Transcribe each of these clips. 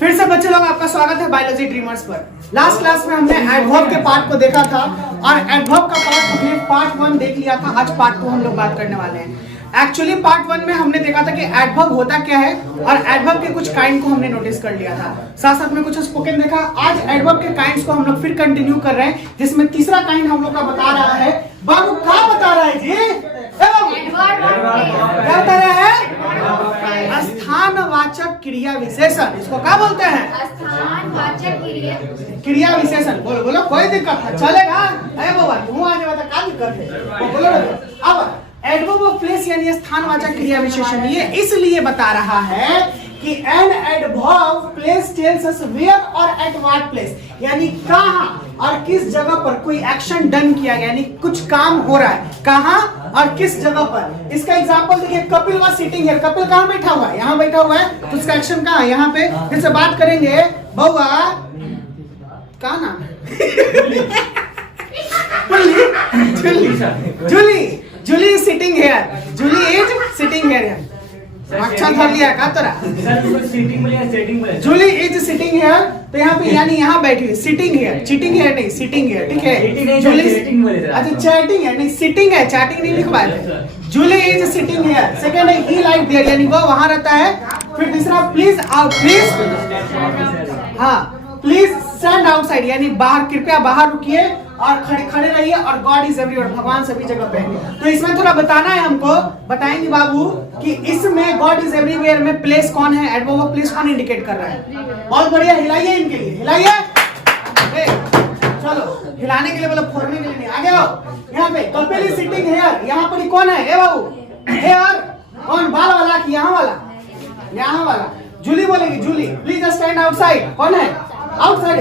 फिर से बच्चे लोग आपका स्वागत है बायोलॉजी ड्रीमर्स पर। लास्ट क्लास में हमने एडवर्ब के पार्ट को देखा था और एडवर्ब का पार्ट हमने पार्ट 1 देख लिया था। आज पार्ट 2 हम लोग बात करने वाले हैं। एक्चुअली पार्ट 1 में हमने देखा था कि एडवर्ब होता क्या है और एडवर्ब के कुछ काइंड को हमने नोटिस कर लिया था, साथ साथ में कुछ स्पोकन देखा। आज एडवर्ब के काइंड्स को हम लोग फिर कंटिन्यू कर रहे हैं, जिसमें तीसरा काइंड हम लोग का बता रहा है। बाबू क्या बता रहा है जी? क्या बता रहा है? स्थानवाचक क्रिया विशेषण। इसको क्या बोलते हैं? स्थानवाचक क्रिया विशेषण। बोलो बोलो, कोई दिक्कत है चलेगा? अरे बाबा तू आ जाएगा तो क्या दिक्कत है? बोलो अब एडवर्ब ऑफ प्लेस यानी स्थानवाचक क्रिया विशेषण ये इसलिए बता रहा है कि an adverb place tells us where और एट व्हाट प्लेस, यानी कहां और किस जगह पर कोई एक्शन डन किया गया, यानी कुछ काम हो रहा है, कहां और किस जगह पर। इसका एग्जांपल देखिए, Kapil was sitting here. Kapil कहां बैठा हुआ है? यहां बैठा हुआ है, तो उसका एक्शन कहां है? यहां पे। फिर से बात करेंगे, बउआ क्या नाम है? Jully Julie is sitting here. Julie is sitting here. अच्छा धर लिया का तोरा? Julie is sitting here. तो यहाँ पे यानी यहाँ बैठी हुई, sitting here, cheating here नहीं, sitting here, ठीक है? Julie अच्छा chatting है नहीं, sitting है, chatting नहीं लिखवाया थे। Julie is sitting here. Second है he like there, यानी वो वहाँ रहता है। फिर तीसरा please हाँ प्लीज स्टैंड आउटसाइड, यानी बाहर, कृपया बाहर रुकिए और खड़े रहिए। और गॉड इज एवरीवेयर, भगवान सभी जगह पे है। तो इसमें थोड़ा बताना है हमको, बताएंगे बाबू कि इसमें गॉड इज एवरीवेयर में प्लेस कौन है, एडवर्ब ऑफ प्लेस कौन इंडिकेट कर रहा है। बहुत बढ़िया, हिलाइए इनके लिए, हिलाइए। चलो हिलाने के लिए बोलो, फोड़ने के लिए नहीं। आगे आओ। यहाँ पे कपिल इज सिटिंग हियर, यहाँ पर कौन है? ए बाबू हियर कौन? बाल वाला कि यहाँ वाला? यहाँ वाला। जूली बोलेगी, जूली प्लीज स्टैंड आउटसाइड। कौन है? आउटसाइड।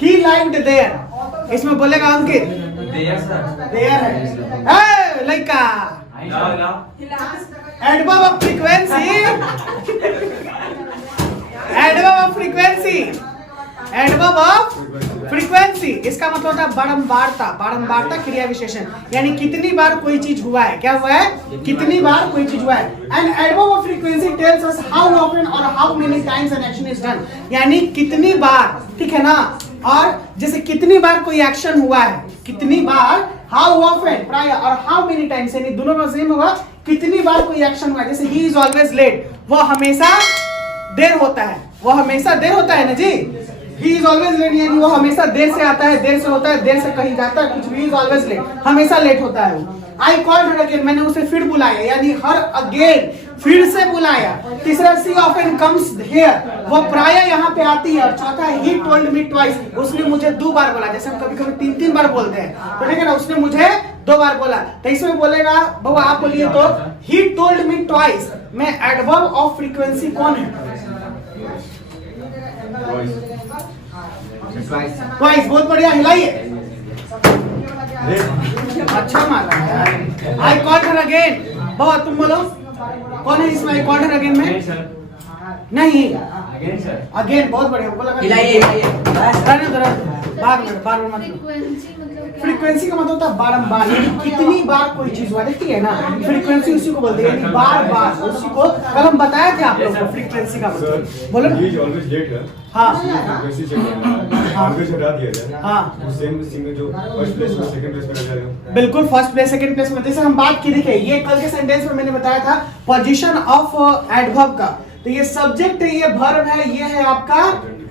He lived there. इसमें बोलेगा अंकित देयर है लड़का। Adverb of frequency, adverb of frequency, adverb of frequency. इसका मतलब होता है बारंबारता, बारंबारता क्रिया विशेषण, यानी कितनी बार कोई चीज हुआ है। क्या हुआ है? कितनी बार कोई चीज हुआ है। And adverb of frequency tells us how often और how many times an action is done, यानी कितनी बार, ठीक है ना? और जैसे कितनी बार कोई एक्शन हुआ है, कितनी बार, हाउ ऑफन प्राय, और हाउ मेनी टाइम्स, यानी दोनों का सेम होगा। कितनी बार कोई एक्शन हुआ है, जैसे ही इज ऑलवेज लेट, वो हमेशा देर होता है, वो हमेशा देर होता है ना जी। He is always late, यानी वो हमेशा देर से आता है, देर से होता है, देर से कहीं जाता है, कुछ भी। He is always late, हमेशा लेट होता है वो। I called her again, मैंने उसे फिर बुलाया, यानी हर अगेन, फिर से बुलाया। तीसरा she often comes here, वो प्राय यहाँ पे आती है। और चौथा he told me twice, उसने मुझे 2 बार बोला। जैसे हम कभी कभी 3-3 बार बोलते हैं, तो ठीक है ना, उसने मुझे 2 बार बोला। तो इसमें बोलेगा, बाबा आप बोलिए तो, he told me twice में एडवर्ब ऑफ फ्रीक्वेंसी कौन है? ट्वाइस। बहुत बढ़िया, हिलाइए। अच्छा मारा। I called her again. बहुत, तुम बोलो कौन है इसमें? आई कॉल्ड हर अगेन में नहीं, अगेन। बहुत बढ़िया, बोला हिलाइए, बार फ्रीक्वेंसी का मतलब होता है बारंबार, कितनी बार कोई चीज हुआ, देखती है ना, फ्रीक्वेंसी उसी को बोलते हैं, यानी बार बार उसी को। कल हम बताए थे आप लोगों को फ्रीक्वेंसी का मतलब। बोलो ना। हाँ बिल्कुल, फर्स्ट प्लेस सेकंड प्लेस में। जैसे हम बात की, देखिए ये कल के सेंटेंस में मैंने बताया था पोजीशन ऑफ एडवर्ब का। तो ये सब्जेक्ट है, ये वर्ब है, ये है आपका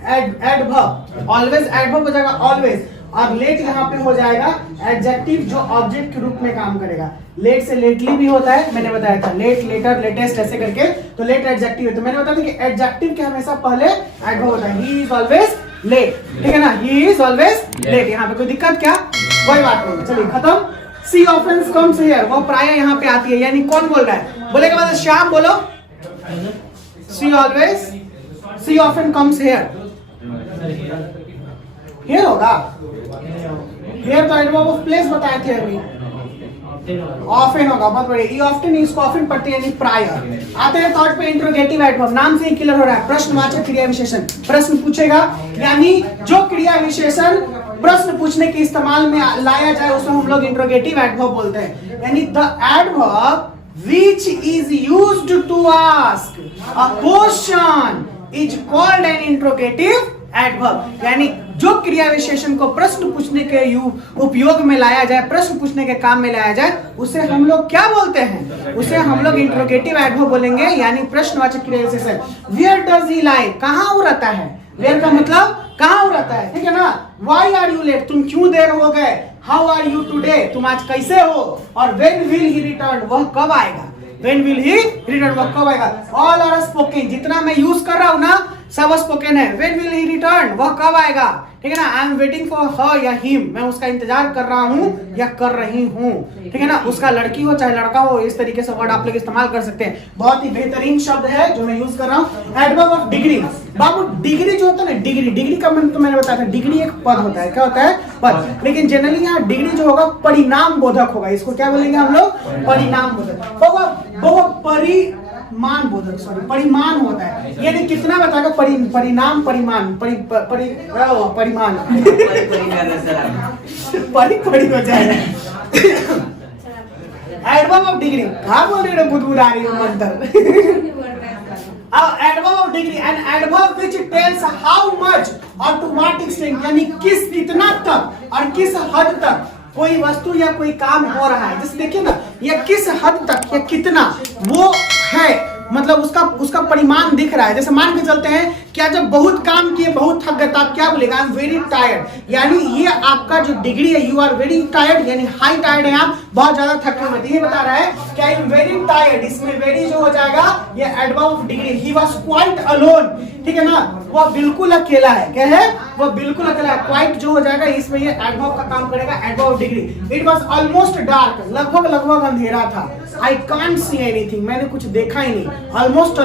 एडवर्ब। ऑलवेज एडवर्ब हो जाएगा ऑलवेज, और लेट यहाँ पे हो जाएगा एडजेक्टिव, जो ऑब्जेक्ट के रूप में काम करेगा। लेट से लेटली भी होता है, मैंने बताया था, लेट, लेटर, लेटेस्ट ऐसे करके। तो लेट एडजेक्टिव है। तो मैंने बताया था कि एडजेक्टिव के हमेशा पहले एडवर्ब होता है। ही इज ऑलवेज लेट, ठीक है ना, ही इज ऑलवेज लेट। यहाँ पे कोई दिक्कत क्या? कोई बात नहीं, चलिए खत्म। सी ऑफन कम्स हियर, वो प्राय यहाँ पे आती है, यानी कौन बोल रहा है? बोलेगा बाद श्याम बोलो, she always, she often comes here. Here होगा, हियर तो एडवर्ब ऑफ प्लेस बताए थे अभी। ऑफन होगा, बहुत बढ़िया। ई ऑफ्टन, इसको ऑफन पढ़ते हैं, यानी प्राय। आते हैं थर्ड पे, इंट्रोगेटिव एडवर्ब। नाम से ही क्लियर हो रहा है, प्रश्नवाचक क्रिया विशेषण। प्रश्न पूछेगा, यानी जो क्रिया विशेषण प्रश्न पूछने के इस्तेमाल में लाया जाए उसे हम लोग इंट्रोगेटिव एडवर्ब बोलते हैं। यानी the adverb which is used to ask a question is called an interrogative adverb। यानी जो क्रिया विशेषण को प्रश्न पूछने के उपयोग में लाया जाए, प्रश्न पूछने के काम में लाया जाए, उसे हम लोग क्या बोलते हैं? उसे हम लोग इंट्रोगेटिव एडवर्ब बोलेंगे, यानी प्रश्नवाचक क्रिया विशेषण। वेयर डज ही लाइव, कहाँ वो रहता है? वेयर का मतलब कहाँ वो रहता है, ठीक है ना। वाई आर यू लेट, तुम क्यों देर हो गए। हाउ आर यू टुडे, तुम आज कैसे हो। और व्हेन विल ही रिटर्न, वह कब आएगा। व्हेन विल ही रिटर्न, वह कब आएगा। ऑल आर स्पोकन, जितना मैं यूज कर रहा हूँ ना सब स्पोकन है। व्हेन विल ही रिटर्न, वह कब आएगा, ठीक है ना। I am waiting for her या हिम, मैं उसका इंतजार कर रहा हूँ या कर रही हूँ, ठीक है ना। उसका लड़की हो चाहे लड़का हो, इस तरीके से वर्ड आप लोग इस्तेमाल कर सकते हैं। बहुत ही बेहतरीन शब्द है जो मैं यूज कर रहा हूँ, adverb of degree. Babu degree जो होता है ना, डिग्री का मतलब तो मैंने बताया था, डिग्री एक पद होता है। क्या होता है? पद। लेकिन जनरली यहाँ डिग्री जो होगा परिणाम बोधक होगा। इसको क्या बोलेंगे हम लोग? परिणाम बोधक। परिमान बोधक, सॉरी, परिमाण होता है। यानी कितना बताएगा? परिणाम, परिमाण, परिमाण परी हो जाएगा। एडवर्ब ऑफ डिग्री, कहाँ बोल रही हो? बुदबुद आ रही है मंत्र। Adverb of degree, an adverb which tales how much और टू व्हाट एक्सटेंट, यानी किस, कितना तक और किस हद तक कोई वस्तु या कोई काम हो रहा है। जैसे देखिए ना, यह किस हद तक या कितना वो है, मतलब उसका परिमाण दिख रहा है। जैसे मान के चलते हैं, क्या जब बहुत काम किए, बहुत थक गए, तो आप क्या बोलेगा? I am very tired. यानी ये आपका जो डिग्री है, यू आर वेरी टायर्ड, यानी हाई टायर्ड है आप, बहुत ज्यादा थके हुए। ये बता रहा है कि आई एम वेरी टायर्ड, इसमें वेरी जो हो जाएगा ये adverb of degree. He was quite alone, ठीक है ना, वह बिल्कुल अकेला है। क्या है? वह बिल्कुल अकेला है। क्वाइट जो हो जाएगा इसमें ये एडवर्ब का काम करेगा, adverb of degree. It was almost dark, लगभग अंधेरा था। आई कांट सी एनीथिंग, मैंने कुछ देखा ही नहीं। ऑलमोस्ट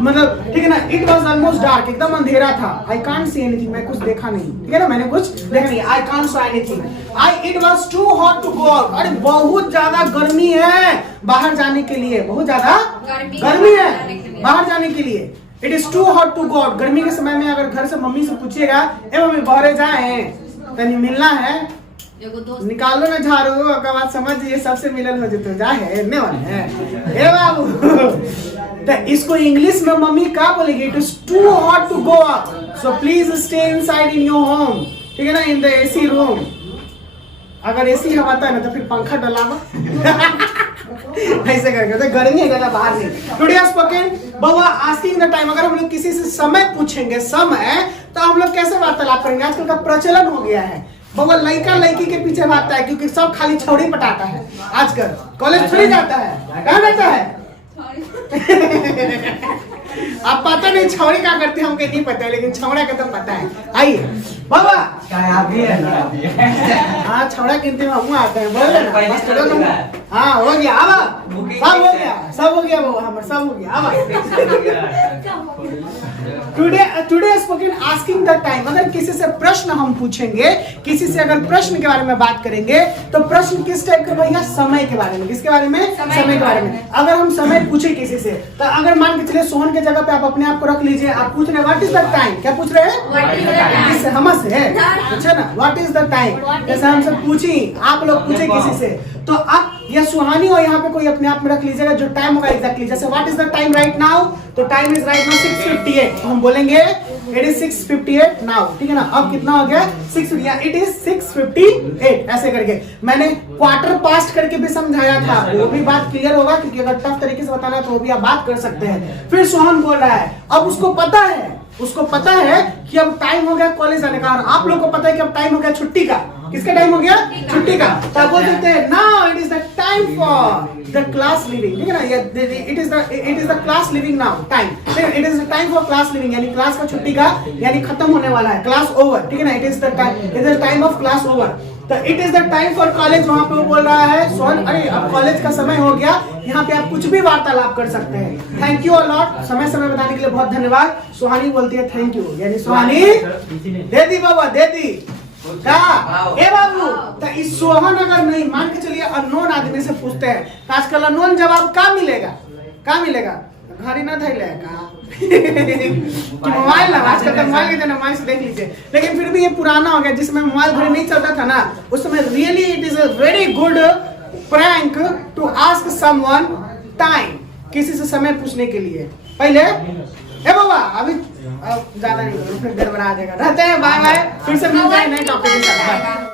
मतलब, ठीक है ना, इट वाज ऑलमोस्ट डार्क, एकदम अंधेरा था। आई कांट सी एनीथिंग, मैं कुछ देखा नहीं, ठीक है ना, मैंने कुछ देखा नहीं। I can't see anything. It was too hot to go out, अरे बहुत ज्यादा गर्मी है बाहर जाने के लिए, बहुत ज्यादा गर्मी है बाहर जाने के लिए। It is too hot to go out. गर्मी के समय में अगर घर से मम्मी से पूछिएगा, ए मम्मी बाहर जाए तनी मिलना है, निकालो ना झाड़ू, का बात समझ, ये सबसे मिलन हो जाते जा है ने वाले है ए बाबू। तो इसको इंग्लिश में मम्मी क्या बोलेगी? It is too hot to go out, so please stay inside in your home, ठीक है ना, इन द एसी रूम। अगर एसी हवाता है ना तो फिर पंखा डलावा। ऐसे करके, तो गर्मी है ज्यादा बाहर नहीं। Today spoken Baba asking the time. अगर हम लोग किसी से समय पूछेंगे, समय, तो हम लोग कैसे वार्तालाप करेंगे? आजकल का प्रचलन हो गया है बाबा, लड़का लड़की के पीछे भागता है, क्योंकि सब खाली छौड़ी पटाता है आजकल। कॉलेज थोड़ी जाता है, कहाँ जाता है? आप पता नहीं छौड़ी क्या करती है, हमको नहीं पता है, लेकिन छौड़ा का तो पता है। आइए बाबा, हाँ छौड़ा गिनती में हम आते हैं, बोल ना। हाँ हो गया, अब सब हो गया वो हमारे, सब हो गया। Today spoken asking the time. अगर किसी से प्रश्न हम पूछेंगे, किसी से अगर प्रश्न के बारे में बात करेंगे, तो प्रश्न किस टाइप का भैया? समय के बारे में। किसके बारे में? समय के बारे में। अगर हम समय पूछे किसी से, तो अगर मान के चलिए सोहन के जगह पे आप अपने आप को रख लीजिए, आप पूछ रहे हैं व्हाट इज द टाइम। क्या पूछ रहे हैं? हमसे है, अच्छा ना, व्हाट इज द टाइम। जैसे हमसे पूछी, आप लोग पूछे किसी से, तो आप या सुहानी हो यहाँ पे कोई अपने आप में रख लीजिएगा जो टाइम होगा एग्जैक्टली। जैसे what is the time right now, तो टाइम इज राइट नाउ 6:58, तो हम बोलेंगे इट इज 6:58 नाउ, ठीक है ना। अब कितना हो गया? 6, इट इज 6:58, ऐसे करके। मैंने क्वार्टर पास्ट करके भी समझाया था, वो भी बात क्लियर होगा, क्योंकि अगर टफ तरीके से बताना है तो वो भी आप बात कर सकते हैं। फिर सोहन बोल रहा है, अब उसको पता है कि अब टाइम हो गया कॉलेज जाने का, और आप लोग को पता है कि अब टाइम हो गया छुट्टी का। किसका टाइम हो गया? छुट्टी का। तो आप बोल सकते हैं now it is the time for the class living, ठीक है ना। It is the class living now time, it is the time for class living, यानी क्लास का छुट्टी का, यानी खत्म होने वाला है, क्लास ओवर, ठीक है ना। It is the time of class over. तो it is the time for college, वहां पे वो बोल रहा है सोहन, अरे अब कॉलेज का समय हो गया। यहाँ पे आप कुछ भी वार्तालाप कर सकते हैं। थैंक यू अलॉट, समय बताने के लिए बहुत धन्यवाद। सुहानी बोलती है थैंक यू, यानी सुहानी दे दी बाबा, दे दी ए बाबू। तो इस सोहन अगर नहीं, मान के चलिए अननोन आदमी से पूछते हैं, तो आजकल अननोन जवाब क्या मिलेगा? घड़ी ना धैले का कि मोबाइल ना, आजकल तो मोबाइल के जमाने मोबाइल से देख लीजिए, लेकिन फिर भी ये पुराना हो गया, जिसमें मोबाइल घड़ी नहीं चलता था ना, उस समय really it is a very good prank to ask someone time, किसी से समय पूछने के लिए। पहले ए बाबा अभी ज्यादा नहीं, फिर गड़बड़ा जाएगा। रहते हैं, बाय बाय, फिर से मिलते हैं नए टॉपिक के साथ।